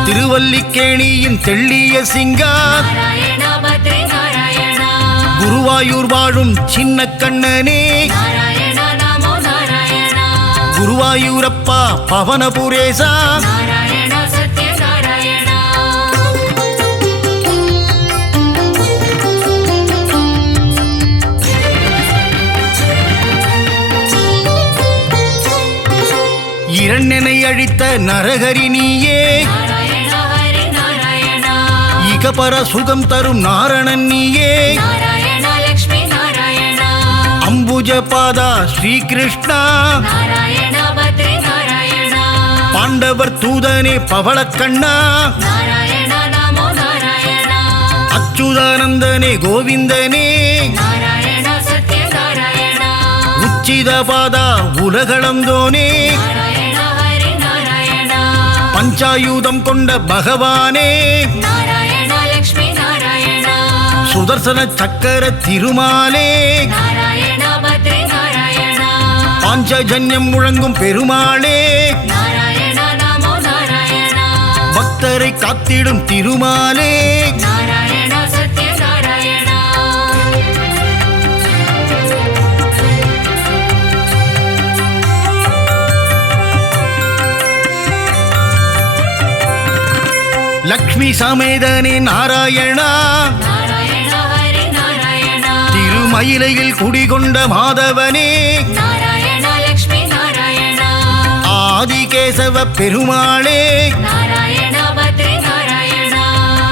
திருவல்லிக்கேணியின் தெள்ளிய சிங்கா நாராயண பத்ரி நாராயண குருவாயூர் வாழும் சின்ன கண்ணனே நாராயண நமோ நாராயண குருவாயூரப்பா பவனபுரேசா நாராயண சத்ய நாராயண இரண்டனை அழித்த நரகரி நீயே நாராயண ஹரி நாராயண இகபர சுகம் தரும் நாரணன் நீயே நாராயண லக்ஷ்மி நாராயண அம்புஜ பாதா ஸ்ரீகிருஷ்ணா நாராயண பத்ரி நாராயண பாண்டவர் தூதனே பவளக்கண்ணா நாராயண நமோ நாராயண அச்சுதானந்தனே கோவிந்தனே நாராயண சத்ய நாராயண உச்சித பாதா உலகளந்தோனே நாராயண ஹரி நாராயண பஞ்சாயுதம் கொண்ட பகவானே நாராயண லக்ஷ்மி நாராயண சுதர்சன சக்கர திருமாலே நாராயண பத்ரி நாராயண பாஞ்சஜன்யம் முழங்கும் பெருமாளே நாராயண நமோ நாராயண பக்தரை காத்திடும் திருமாலே நாராயண சத்ய நாராயண லக்ஷ்மி சமேதனே நாராயணா நாராயண ஹரி நாராயண திருமயிலையில் குடிகொண்ட மாதவனே நாராயண லக்ஷ்மி நாராயண ஆதிகேசவ பெருமாளே நாராயண பத்ரி நாராயண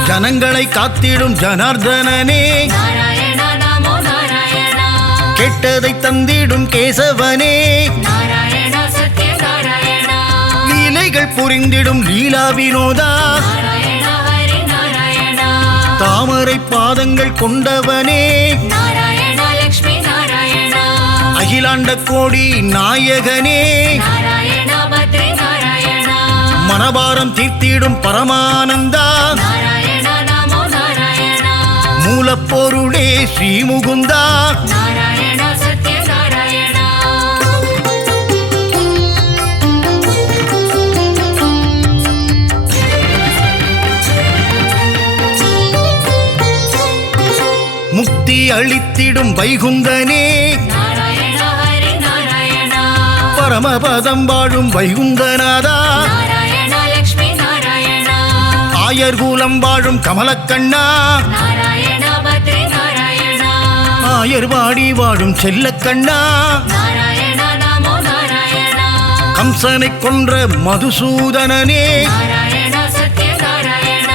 ஜனங்களை காத்திடும் ஜனார்தனனே நாராயண நமோ நாராயண கெட்டதை தந்திடும் கேசவனே நாராயண சத்ய நாராயண லீலைகள் புரிந்திடும் லீலா வினோதா நாராயண ஹரி நாராயண தாமரை பாதங்கள் கொண்டவனே நாராயண லக்ஷ்மி நாராயண அகிலாண்ட கோடி நாயகனே நாராயண பத்ரி நாராயண மனபாரம் தீர்த்திடும் பரமானந்தா நாராயண நமோ நாராயண மூலப்பொருளே ஸ்ரீமுகுந்தா நாராயண சத்ய நாராயண முக்தி அளித்திடும் வைகுந்தனே நாராயண ஹரி நாராயண பரமபதம் வாழும் வைகுந்தநாதா நாராயண லக்ஷ்மி நாராயண ஆயர்கூலம் வாழும் கமலக்கண்ணா நாராயண பத்ரி நாராயண ஆயர்வாடி வாழும் செல்லக்கண்ணா நாராயண நமோ நாராயண கம்சனைக் கொன்ற மதுசூதனனே நாராயண சத்ய நாராயண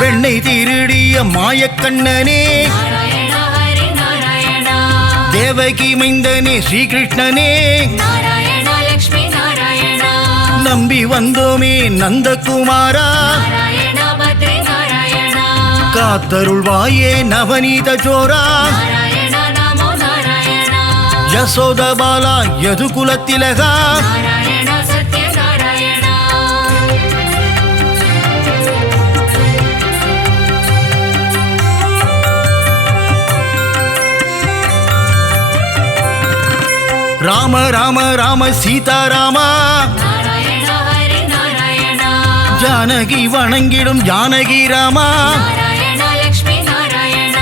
வெண்ணெய் திருடிய மாயக்கண்ணனே நாராயண ஹரி நாராயண தேவகி மைந்தனே ஸ்ரீகிருஷ்ணனே நாராயண லக்ஷ்மி நாராயண நம்பி வந்தோமே நந்தகுமாரா நாராயண பத்ரி நாராயண காத்தருள்வாயே நவநீத சோரா நாராயண நமோ நாராயண யசோதபாலா யதுகுலத்திலகா நாராயண சத்ய நாராயண ராம ராம ராம சீதாராமா நாராயண ஹரி நாராயண ஜானகி வணங்கிடும் ஜானகி ராமா நாராயண லக்ஷ்மி நாராயண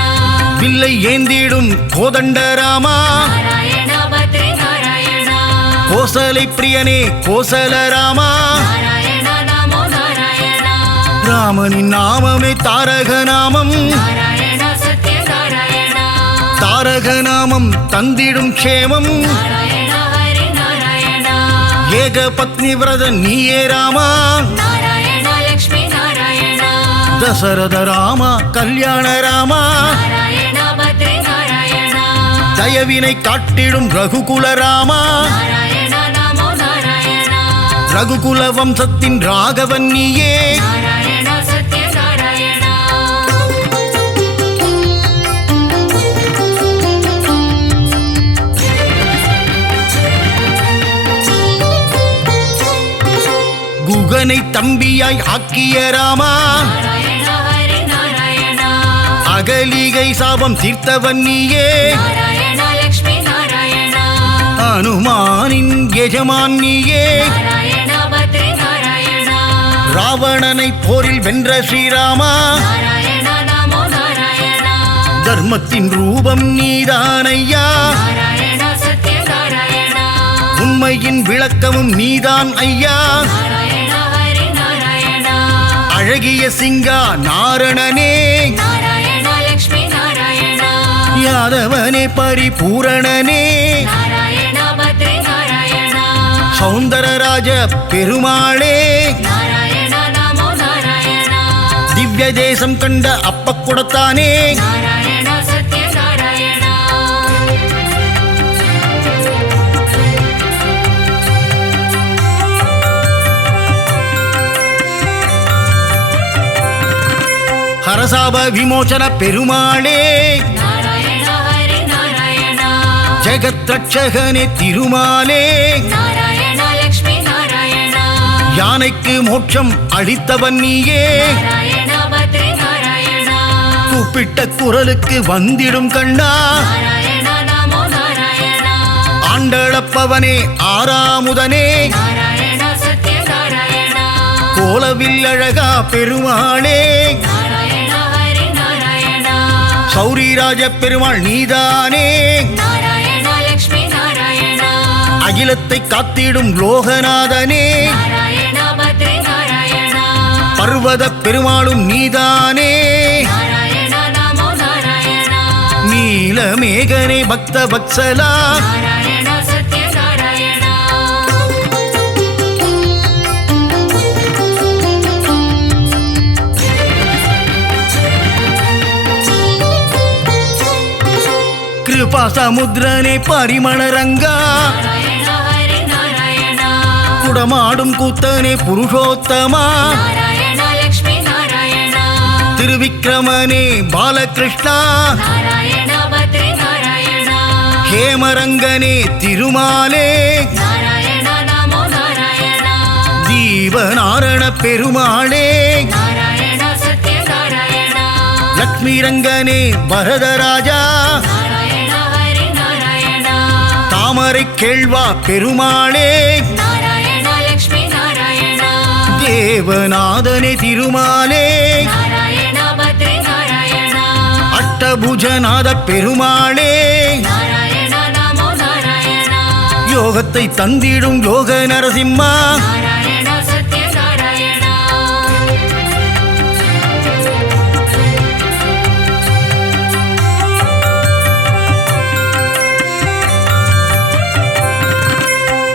வில்லை ஏந்திடும் கோதண்ட ராமா நாராயண பத்ரி நாராயண கோசலை பிரியனே கோசல ராமா நாராயண நமோ நாராயண ராமனின் நாமமே தாரக நாமம் நாராயண சத்ய நாராயண தாரக நாமம் தந்திடும் க்ஷேமம் நாராயண ஹரி நாராயண ஏக பத்னி விரத நீயே ராமா நாராயண லக்ஷ்மி நாராயண தசரத ராமா கல்யாண ராமா நாராயண பத்ரி நாராயண தயவினை காட்டிடும் ரகுகுல ராமா நாராயண நமோ நாராயண ரகுகுல வம்சத்தின் ராகவன் நீயே நாராயண சத்ய நாராயண குகனை தம்பியாய் ஆக்கிய ராமா நாராயண ஹரி நாராயண அகலிகை சாபம் தீர்த்தவன் நீயே நாராயண லக்ஷ்மி நாராயண அனுமானின் எஜமான் நீயே நாராயண பத்ரி நாராயண ராவணனை போரில் வென்ற ஸ்ரீராமா நாராயண நமோ நாராயண தர்மத்தின் ரூபம் நீதானையா நாராயண சத்ய நாராயண உண்மையின் விளக்கமும் நீதான் ஐயா நாராயண ஹரி நாராயண அழகிய சிங்கா நாரணனே நாராயண லக்ஷ்மி நாராயண யாதவனே பரிபூரணனே நாராயண பத்ரி நாராயண சௌந்தரராஜ பெருமாளே நாராயண நமோ நாராயண திவ்ய தேசம் கண்ட அப்பக்குடத்தானே நாராயண சத்ய நாராயண ஹரசாப விமோசன பெருமாளே நாராயண ஹரி நாராயண ஜெகத் ரட்சகனே திருமாலே நாராயண லக்ஷ்மி நாராயண யானைக்கு மோட்சம் அளித்தவன் நீயே நாராயண பத்ரி நாராயண கூப்பிட்ட குரலுக்கு வந்திடும் கண்ணா நாராயண நமோ நாராயண ஆண்டளப்பவனே ஆறாமுதனே நாராயண சத்ய நாராயண கோலவில் அழகா பெருமாளே நாராயண ஹரி நாராயண சௌரிராஜ பெருமாள் நீதானே நாராயண லக்ஷ்மி நாராயண அகிலத்தை காத்திடும் லோகநாதனே நாராயண பத்ரி நாராயண பர்வத பெருமாளும் நீதானே நாராயண நமோ நாராயண நீலமேகனே பக்த வத்சலா நாராயண சத்ய நாராயண கிருபா சமுத்திரனே பரிமள ரங்கா நாராயண ஹரி நாராயண குடமாடும் கூத்தனே புருஷோத்தமா நாராயண லக்ஷ்மி நாராயண திருவிக்கிரமனே பாலகிருஷ்ணா நாராயண பத்ரி நாராயண ஹேமரங்கனே திருமாலே நாராயண நமோ நாராயண தீவநாரண பெருமாளே நாராயண சத்ய நாராயண லக்ஷ்மி ரங்கனே பரதராஜா நாராயண ஹரி நாராயண தாமரை கேள்வா பெருமாளே நாராயண லக்ஷ்மி நாராயண தேவநாதனே திருமாலே நாராயண பத்ரி நாராயண அஷ்டபுஜநாத பெருமாளே நாராயண நமோ நாராயண யோகத்தை தந்திடும் யோக நரசிம்மா நாராயணா சத்ய நாராயணா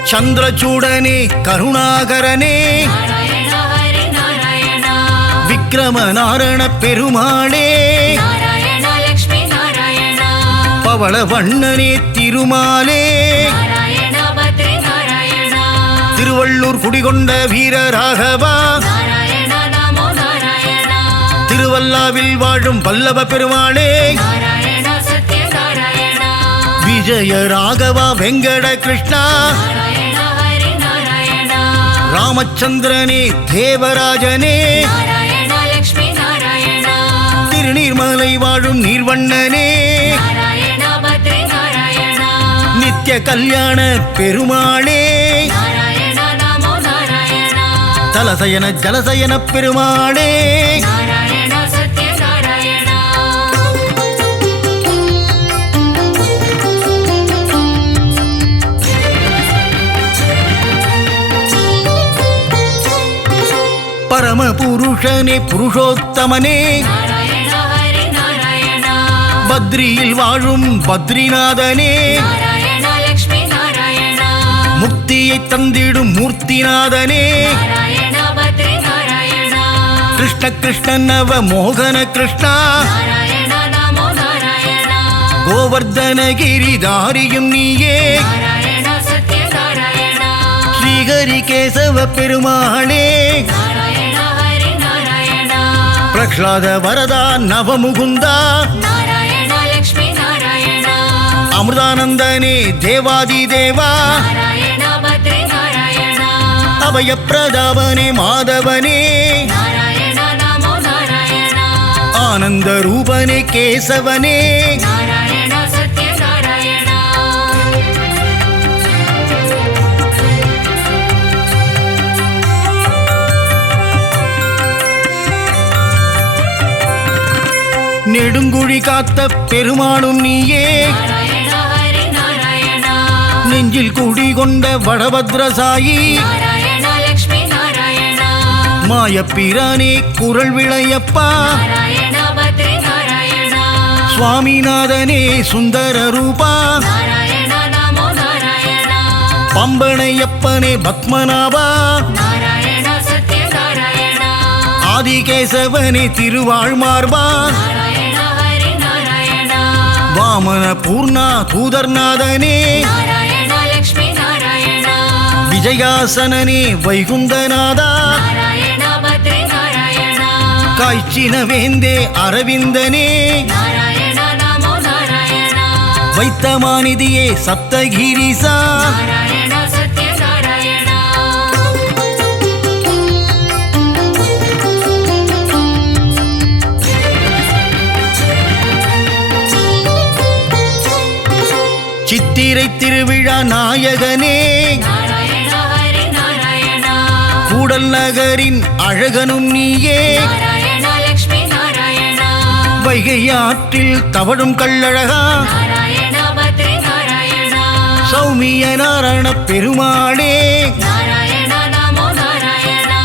சந்திரசூடனே கருணாகரனே நாராயணா ஹரி நாராயணா விக்ரம நாரண பெருமாளே நாராயணா லக்ஷ்மி நாராயணா பவள வண்ணனே திருமாலே நாராயணா பத்ரி நாராயணா திருவள்ளூர் குடிகொண்ட வீரராகவா நாராயணா நமோ நாராயணா திருவல்லாவில் வாழும் வல்லப பெருமாளே நாராயணா சத்ய நாராயணா விஜய ராகவா வெங்கட கிருஷ்ணா நாராயணா ஹரி நாராயணா ராமச்சந்திரனே தேவராஜனே நாராயணா லக்ஷ்மி நாராயணா திருநீர்மலை வாழும் நீர்வண்ணனே நாராயணா பத்ரி நாராயணா நித்திய கல்யாண பெருமாளே நாராயணா நமோ நாராயணா தலசயன ஜலசயன பெருமாளே நாராயணா சத்ய நாராயணா பரம புருஷனே புருஷோத்தமனே நாராயணா ஹரி நாராயணா பத்ரியில் வாழும் பத்ரிநாதனே நாராயணா லக்ஷ்மி நாராயணா முக்தியை தந்திடும் மூர்த்திநாதனே நாராயணா பத்ரி நாராயணா கிருஷ்ண கிருஷ்ண நவ மோகன கிருஷ்ணா நாராயணா நமோ நாராயணா கோவர்தனகிரிதாரியும் நீயே நாராயணா சத்ய நாராயணா ஸ்ரீஹரி கேசவ பெருமாளே நாராயணா ஹரி நாராயணா பிரஹ்லாத வரதா நவமுகுந்தா நாராயணா லக்ஷ்மி நாராயணா அமிர்தானந்தனே தேவாதி தேவா நாராயணா பத்ரி நாராயணா அபயப்பிரதாபனே மாதவனே நாராயணா நமோ நாராயணா ஆனந்த ரூபனே கேசவனே நாராயணா சத்ய நாராயணா நெடுங்குழி காத்த பெருமாளும் நீயே நாராயணா ஹரி நாராயணா நெஞ்சில் குடிகொண்ட வடபத்ரசாயி நாராயணா லக்ஷ்மி நாராயணா மாயப்பிரானே குரல் விளையப்பா நாராயணா பத்ரி நாராயணா சுவாமிநாதனே சுந்தர ரூபா நாராயணா நமோ நாராயணா பம்பனையப்பனே பத்மநாபா நாராயணா சத்ய நாராயணா ஆதிகேசவனே திருவாழ்மார்பா நாராயணா ஹரி நாராயணா வாமன பூர்ணா தூதர்நாதனே நாராயணா லக்ஷ்மி நாராயணா விஜயாசனனே வைகுந்தநாதா நாராயணா பத்ரி நாராயணா காய்ச்சின வேந்தே அரவிந்தனே நாராயணா நமோ நாராயணா வைத்தமாநிதியே சப்தகிரிசா நாராயணா சத்ய நாராயணா சித்திரை திருவிழா நாயகனே நாராயணா ஹரி நாராயணா கூடல் நகரின் அழகனும் நீயே நாராயணா லக்ஷ்மி நாராயணா வைகை ஆற்றில் தவழும் கள்ளழகா நாராயணா பத்ரி நாராயணா சௌமிய நாராயண பெருமாளே நாராயணா நமோ நாராயணா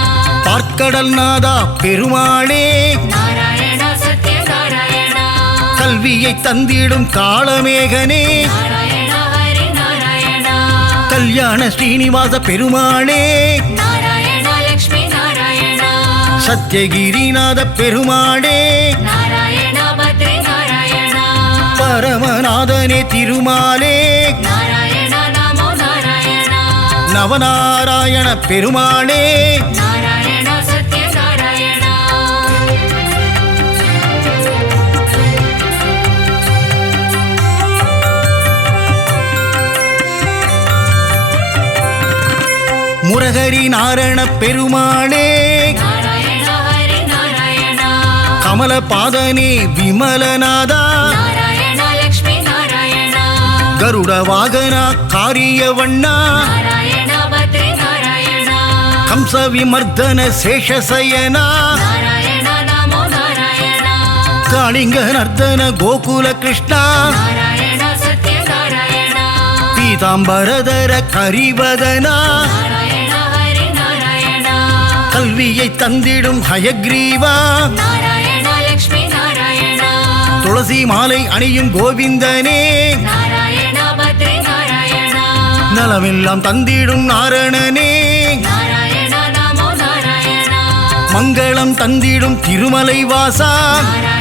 பார்க்கடல் நாதா பெருமாளே நாராயணா சத்ய நாராயணா கல்வியை தந்திடும் காளமேகனே நாராயணா ஹரி நாராயணா கல்யாண ஸ்ரீனிவாச பெருமாளே நாராயணா லக்ஷ்மி நாராயணா சத்யகிரிநாத பெருமாளே நாராயணா பத்ரி நாராயணா பரமநாதனே திருமாலே நாராயணா நமோ நாராயணா நவநாராயண பெருமாளே நாராயணா சத்ய நாராயணா முரகரி நாராயண பெருமாளே நாராயணா ஹரி நாராயணா கமலபாதனே விமலநாதா நாராயணா லக்ஷ்மி நாராயணா கருட வாகனா காரியவண்ணா நாராயணா பத்ரி நாராயணா கம்ச விமர்தன சேஷசயனா நாராயணா நமோ நாராயணா காளிங்க நர்தன கோகுல கிருஷ்ணா நாராயணா சத்ய நாராயணா பீதாம்பரதர கரிவதனா நாராயண ஹரி நாராயண கல்வியை தந்திடும் ஹயக்ரீவா நாராயண லக்ஷ்மி நாராயண துளசி மாலை அணியும் கோவிந்தனே நாராயண பத்ரி நாராயண நலமெல்லாம் தந்திடும் நாரணனே நாராயண நமோ நாராயண மங்களம் தந்திடும் திருமலை வாசா நாராயண